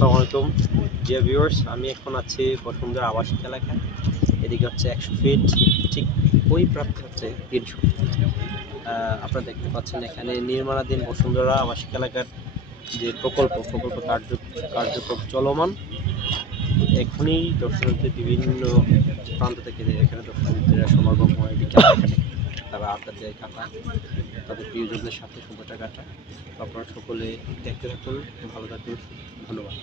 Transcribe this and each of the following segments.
আসসালামু আলাইকুম dear viewers, আমি এখন আছি বসুন্ধরা আবাসিক এলাকায়। এদিকে হচ্ছে 100 ফিট, ঠিক ওই প্রান্তে হচ্ছে 300 ফিট। আপনারা দেখতে পাচ্ছেন এখানে নির্মাণাধীন বসুন্ধরা আবাসিক এলাকার যে প্রকল্প কার্যক্রম চলমান। এখনই দর্শনার্থী বিভিন্ন প্রান্ত থেকে এখানে দর্শনার্থীরা সমাগম হয়। এখানে তারা আড্ডা দেয়, কাটায়, তাদের প্রিয়জনদের সাথে সময়টা কাটায়। আপনারা সকলে দেখতে থাকুন, ভালো থাকুন, ধন্যবাদ।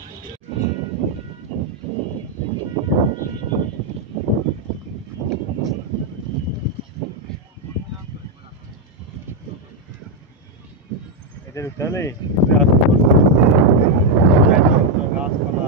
এদের উঠালে গাছপালা